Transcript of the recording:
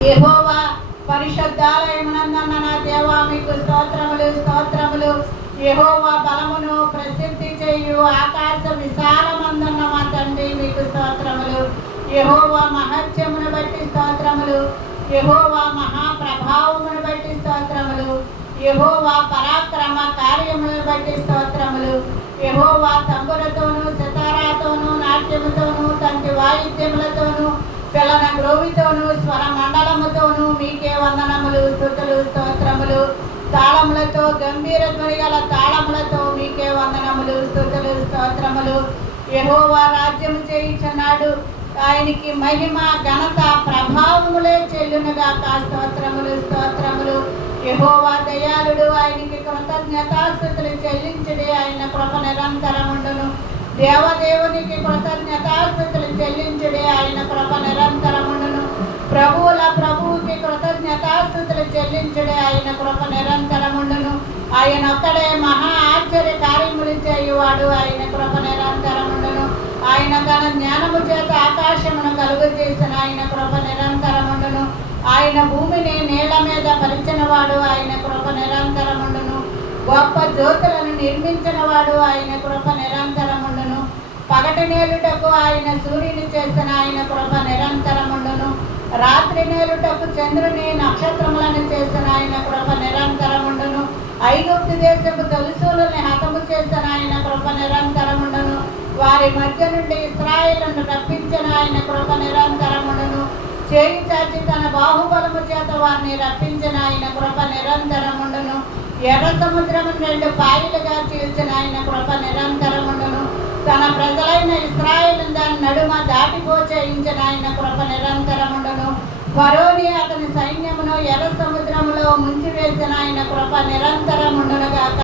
యెహోవా పరిశుద్ధాలయమునందున్న నా దేవా మీకు స్తోత్రములు స్తోత్రములు. యెహోవా బలమును ప్రసిద్ధి చేయు ఆకాశ విశాలమందున్న మా తండ్రి మీకు స్తోత్రములు. యెహోవా మహత్యమును బట్టి స్తోత్రములు. యెహోవా మహాప్రభావమును బట్టి స్తోత్రములు. యెహోవా పరాక్రమ కార్యములను బట్టి స్తోత్రములు. యెహోవా తంబురతోనూ సితారాతోనూ నాట్యముతోనూ తంతి వాయిద్యములతోనూ పిల్లన గ్రోవితోనూ స్వర మండలముతోనూ మీకే వందనములు స్తుతులు స్తోత్రములు. తాళములతో గంభీర ధ్వని గల తాళములతో మీకే వందనములు స్తుతులు స్తోత్రములు. యెహోవా రాజ్యము చేయుచున్నాడు, ఆయనకి మహిమ ఘనత ప్రభావములే చెల్లునుగాక. స్తోత్రములు స్తోత్రములు. యెహోవా దయాళుడు, ఆయనకి కృతజ్ఞతాస్తుతులు చెల్లించుడి, ఆయన కృప నిరంతరముండును. దేవదేవునికి కృతజ్ఞతాస్తుతులు చెల్లించుడి, ఆయన కృప నిరంతరముండును. ప్రభువుల ప్రభువుకి కృతజ్ఞతాస్తుతులు చెల్లించుడి, ఆయన కృప నిరంతరముండును. ఆయన ఒక్కడే మహా ఆశ్చర్య కార్యములు చేయువాడు, ఆయన కృప నిరంతరముండును. ఆయన తన జ్ఞానము చేత ఆకాశమును కలుగు చేసిన, ఆయన కృప నిరంతరముండును. ఆయన భూమిని నేల మీద పరిచినవాడు, ఆయన కృప నిరంతరముండును. గొప్ప జ్యోతులను నిర్మించినవాడు, ఆయన కృప నిరంతరముండును. పగటి నేలుటకు ఆయన సూర్యుని చేసిన, ఆయన కృప నిరంతరముండును. రాత్రి నేలుటకు చంద్రుని నక్షత్రములను చేసిన, ఆయన కృప నిరంతరముండును. ఐగుప్తు దేశపు తొలిసూలని హతము చేసిన, ఆయన కృప నిరంతరముండును. వారి మధ్య నుండి ఇశ్రాయేలును రప్పించిన, ఆయన కృప నిరంతరముండును. చేయి చాచి తన బాహుబలము చేత వారిని రప్పించిన, ఆయన కృప నిరంతరముండును. ఎర్ర సముద్రము 2 పాయలుగా చీల్చిన, ఆయన కృప నిరంతరముండును. తన ప్రజలైన ఇశ్రాయేలును దాని నడుమ దాటిపోచేయించిన, ఆయన కృప నిరంతరముండును. ఫరోని అతని సైన్యమును ఎర్ర సముద్రములో ముంచివేసిన, ఆయన కృప నిరంతరముండును.